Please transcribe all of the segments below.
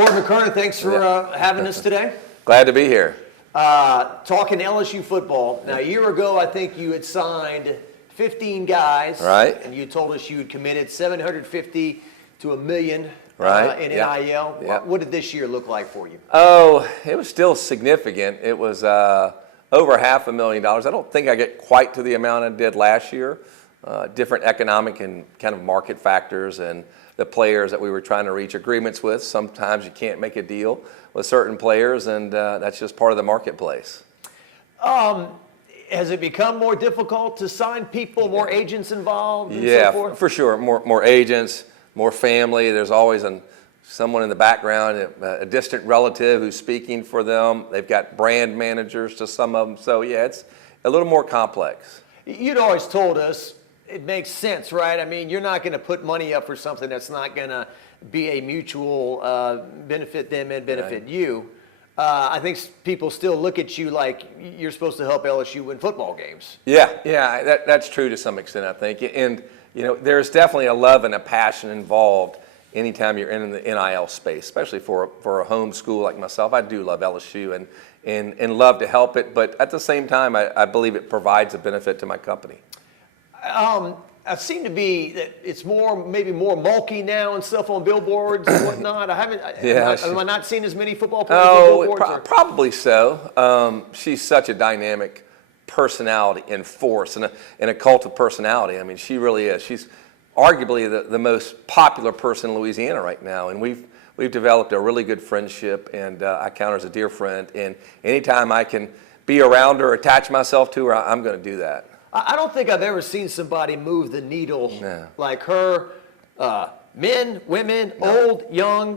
Gordon McKernan, thanks for having us today. Glad to be here. Talking LSU football. Now, a year ago, I think you had signed 15 guys. Right. And you told us you had committed $750 to $1 million in NIL. Yep. What did this year look like for you? Oh, it was still significant. It was over $500,000. I don't think I get quite to the amount I did last year. Different economic and kind of market factors and the players that we were trying to reach agreements with. Sometimes you can't make a deal with certain players, and that's just part of the marketplace. Has it become more difficult to sign people, more agents involved, and Yeah, so forth? for sure. More agents, more family. There's always someone in the background, a distant relative who's speaking for them. They've got brand managers to some of them. So, yeah, it's a little more complex. You'd always told us it makes sense, right? I mean, you're not going to put money up for something that's not going to be a mutual benefit them and benefit you. I think people still look at you like you're supposed to help LSU win football games. Yeah, that's true to some extent, I think. And, you know, there's definitely a love and a passion involved anytime you're in the NIL space, especially for a home school like myself. I do love LSU and love to help it. But at the same time, I believe it provides a benefit to my company. I seem to be that it's maybe more mulky now and stuff on billboards and whatnot. Am I not seeing as many football players on billboards? Probably so. She's such a dynamic personality and force and a cult of personality. I mean, she really is. She's arguably the most popular person in Louisiana right now, and we've developed a really good friendship, and I count her as a dear friend. And anytime I can be around her, attach myself to her, I'm going to do that. I don't think I've ever seen somebody move the needle like her. Men, women, old, young,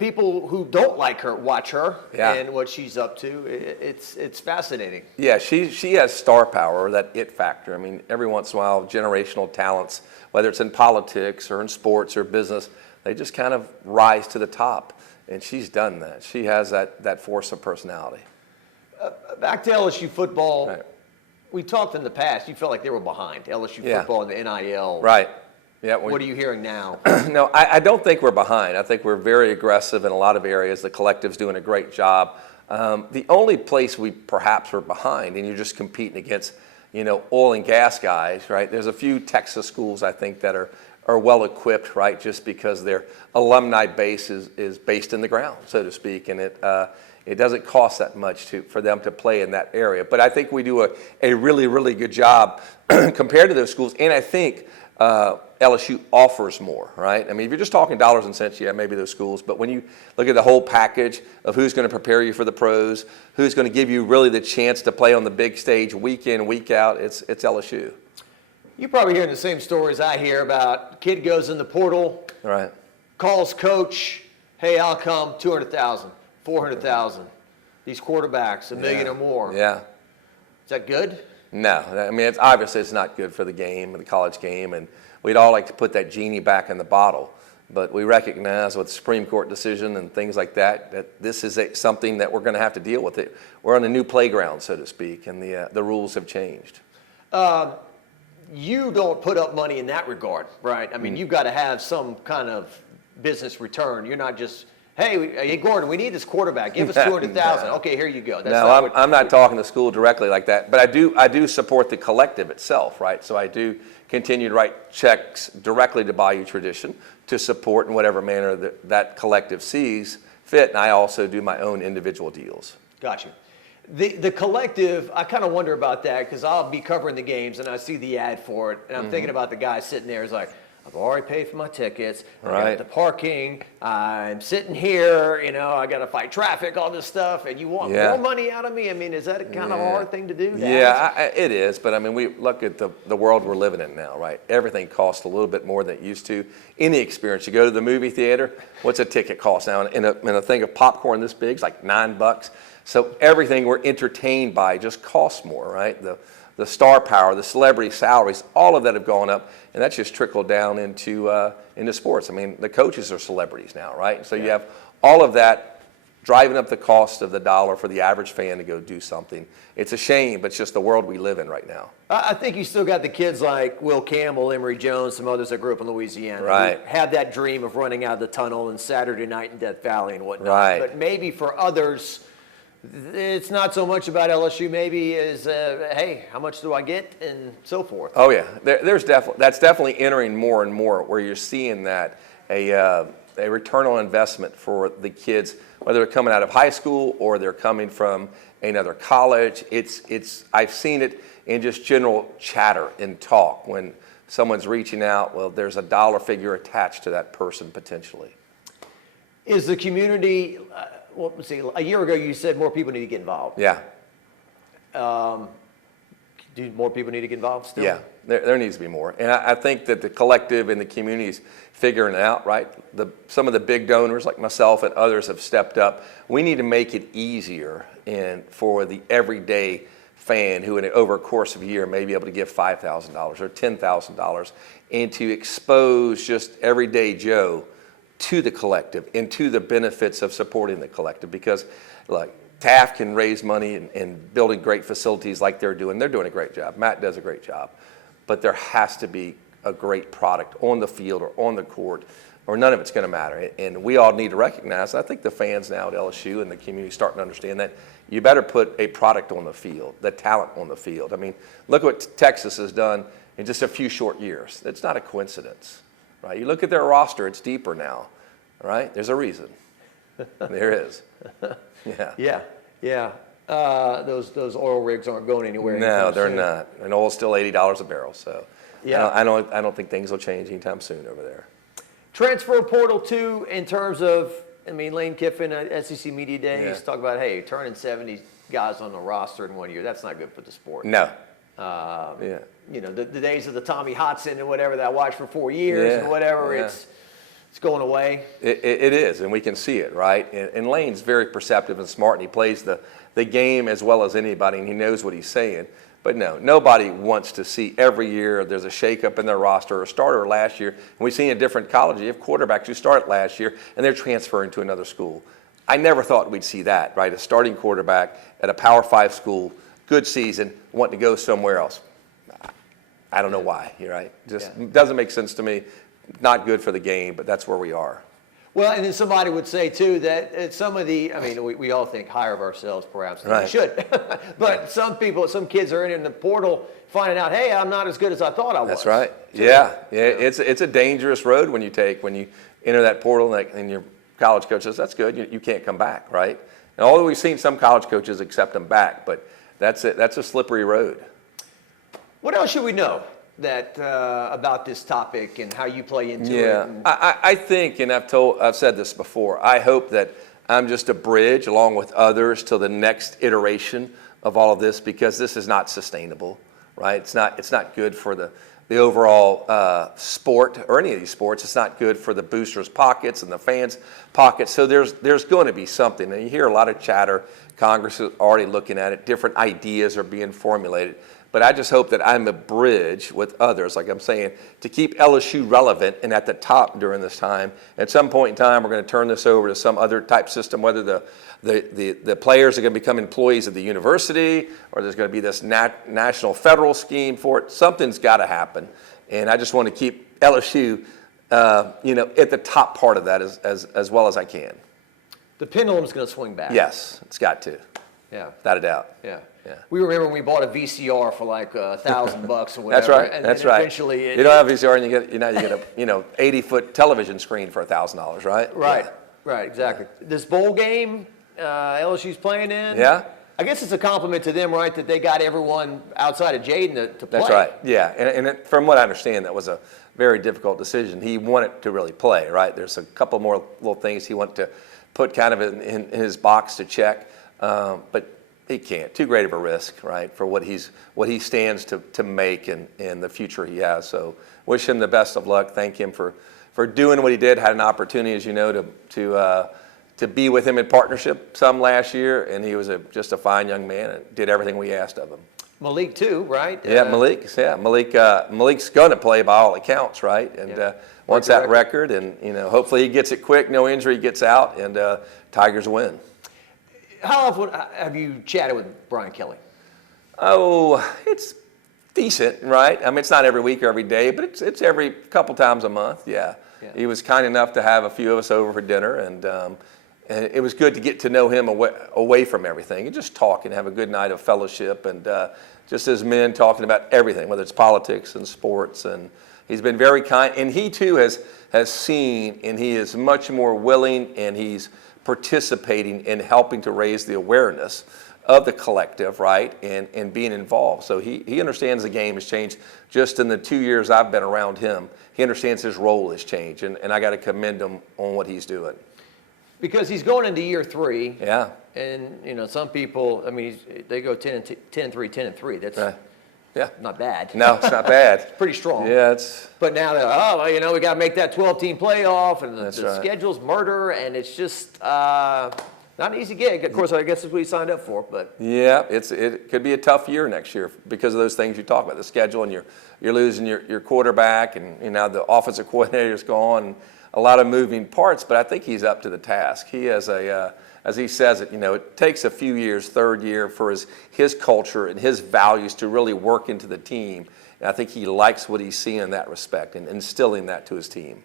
people who don't like her watch her and what she's up to. It's fascinating. Yeah, she has star power, that it factor. I mean, every once in a while, generational talents, whether it's in politics or in sports or business, they just kind of rise to the top. And she's done that. She has that force of personality. Back to LSU football. Right. We talked in the past, you felt like they were behind LSU football and the NIL. Right. Yeah. What are you hearing now? No, I don't think we're behind. I think we're very aggressive in a lot of areas. The collective's doing a great job. The only place we perhaps were behind, and you're just competing against, oil and gas guys, right? There's a few Texas schools, I think, that are well equipped, right? Just because their alumni base is based in the ground, so to speak, and it doesn't cost that much for them to play in that area. But I think we do a really, really good job compared to those schools. And I think LSU offers more, right? I mean, if you're just talking dollars and cents, yeah, maybe those schools. But when you look at the whole package of who's going to prepare you for the pros, who's going to give you really the chance to play on the big stage week in, week out, it's LSU. You're probably hearing the same stories I hear about kid goes in the portal, right? Calls coach, hey, I'll come, 200,000. 400,000. These quarterbacks, $1 million or more. Yeah. Is that good? No. I mean, obviously it's not good for the game, the college game, and we'd all like to put that genie back in the bottle. But we recognize with the Supreme Court decision and things like that this is something that we're going to have to deal with. It. We're on a new playground, so to speak, and the rules have changed. You don't put up money in that regard, right? I mean, you've got to have some kind of business return. You're not just, hey, Gordon, we need this quarterback. Give us 200,000. Okay, here you go. I'm not talking to school directly like that, but I do support the collective itself, right? So I do continue to write checks directly to Bayou Tradition to support in whatever manner that collective sees fit, and I also do my own individual deals. Got you. The collective, I kind of wonder about that because I'll be covering the games and I see the ad for it, and I'm thinking about the guy sitting there. He's like, I've already paid for my tickets. I got the parking. I'm sitting here. I got to fight traffic, all this stuff. And you want more money out of me? I mean, is that a kind of hard thing to do? It is. But, I mean, we look at the world we're living in now, right? Everything costs a little bit more than it used to. Any experience. You go to the movie theater, what's a ticket cost now? And a thing of popcorn this big is like $9. So everything we're entertained by just costs more, right? The star power, the celebrity salaries, all of that have gone up, and that's just trickled down into sports. I mean, the coaches are celebrities now, right? So you have all of that driving up the cost of the dollar for the average fan to go do something. It's a shame, but it's just the world we live in right now. I think you still got the kids like Will Campbell, Emory Jones, some others that grew up in Louisiana. Right. Who have that dream of running out of the tunnel and Saturday night in Death Valley and whatnot. Right. But maybe for others, it's not so much about LSU. Maybe is, hey, how much do I get and so forth. Oh yeah, that's definitely entering more and more where you're seeing that a return on investment for the kids, whether they're coming out of high school or they're coming from another college. I've seen it in just general chatter and talk when someone's reaching out. Well, there's a dollar figure attached to that person potentially. Is the community? Well, let's see. A year ago, you said more people need to get involved. Yeah. Do more people need to get involved still? Yeah, there needs to be more. And I think that the collective and the community is figuring it out, right? Some of the big donors like myself and others have stepped up. We need to make it easier for the everyday fan who over a course of a year may be able to give $5,000 or $10,000 and to expose just everyday Joe to the collective and to the benefits of supporting the collective. Because like Taft can raise money and building great facilities like they're doing. They're doing a great job. Matt does a great job. But there has to be a great product on the field or on the court, or none of it's going to matter. And we all need to recognize, I think the fans now at LSU and the community starting to understand that you better put a product on the field, the talent on the field. I mean, look what Texas has done in just a few short years. It's not a coincidence, right? You look at their roster, it's deeper now, right? There's a reason. There is. Yeah. Yeah. Those oil rigs aren't going anywhere. No, they're not. And oil's still $80 a barrel. So yeah. I don't think things will change anytime soon over there. Transfer portal too, in terms of, I mean, Lane Kiffin at SEC Media Days talk about, hey, turning 70 guys on the roster in 1 year, that's not good for the sport. No. You know, the days of the Tommy Hodson and whatever that I watched for 4 years and whatever, it's going away. It is, and we can see it, right? And Lane's very perceptive and smart, and he plays the game as well as anybody, and he knows what he's saying. But no, nobody wants to see every year there's a shakeup in their roster. A starter last year, and we've seen in different colleges, you have quarterbacks who started last year, and they're transferring to another school. I never thought we'd see that, right? A starting quarterback at a Power 5 school, good season, wanting to go somewhere else. I don't know why, you're right. Just doesn't make sense to me. Not good for the game, but that's where we are. Well, and then somebody would say, too, that some of the, I mean, we all think higher of ourselves, perhaps, than we should. But some kids are in the portal finding out, hey, I'm not as good as I thought I was. That's right. Yeah. It's a dangerous road when you enter that portal and your college coach says, that's good, you can't come back, right? And although we've seen some college coaches accept them back, but that's a slippery road. What else should we know about this topic and how you play into it? Yeah, I think, and I've said this before, I hope that I'm just a bridge along with others to the next iteration of all of this, because this is not sustainable, right? It's not good for the overall sport or any of these sports. It's not good for the boosters' pockets and the fans' pockets. So there's going to be something. And you hear a lot of chatter. Congress is already looking at it. Different ideas are being formulated. But I just hope that I'm a bridge with others, like I'm saying, to keep LSU relevant and at the top during this time. At some point in time, we're going to turn this over to some other type system, whether the players are going to become employees of the university, or there's going to be this national federal scheme for it. Something's got to happen. And I just want to keep LSU at the top part of that as well as I can. The pendulum's going to swing back. Yes, it's got to. Yeah. Without a doubt. Yeah. We remember when we bought a VCR for like $1,000 or whatever. That's right. And That's right. Eventually, you don't have VCR, and you get a 80-foot television screen for $1,000, right? Right. Yeah. Right. Exactly. This bowl game LSU's playing in. Yeah. I guess it's a compliment to them, right, that they got everyone outside of Jaden to play. That's right. Yeah. And from what I understand, that was a very difficult decision. He wanted to really play, right? There's a couple more little things he wanted to put kind of in his box to check, but he can't. Too great of a risk, right, for what he stands to make and the future he has. So wish him the best of luck. Thank him for doing what he did. Had an opportunity, as you know, to be with him in partnership some last year, and he was just a fine young man and did everything we asked of him. Malik too, right? Yeah, Malik's going to play by all accounts, right? And wants that record, and hopefully he gets it quick, no injury, gets out, and Tigers win. How often have you chatted with Brian Kelly? Oh, it's decent, right? I mean, it's not every week or every day, but it's every couple times a month. Yeah. He was kind enough to have a few of us over for dinner, and it was good to get to know him away from everything and just talk and have a good night of fellowship and just as men talking about everything, whether it's politics and sports. And he's been very kind, and he too has seen, and he is much more willing, and he's participating in helping to raise the awareness of the collective, right, and being involved. So he understands the game has changed just in the 2 years I've been around him. He understands his role has changed, and I got to commend him on what he's doing. Because he's going into year 3. Yeah. And, you know, some people, I mean, they go 10-3, 10-3. That's yeah. not bad. No, it's not bad. It's pretty strong. Yeah, it's. But now they're, well, you know, we got to make that 12-team playoff, and the right. schedule's murder, and it's just not an easy gig. Of course, I guess that's what he signed up for. But yeah, it could be a tough year next year because of those things you talk about, the schedule, and you're losing your quarterback, and you know the offensive coordinator's gone, and a lot of moving parts. But I think he's up to the task. He has as he says it, you know, it takes a few years, third year, for his culture and his values to really work into the team. And I think he likes what he's seeing in that respect and instilling that to his team.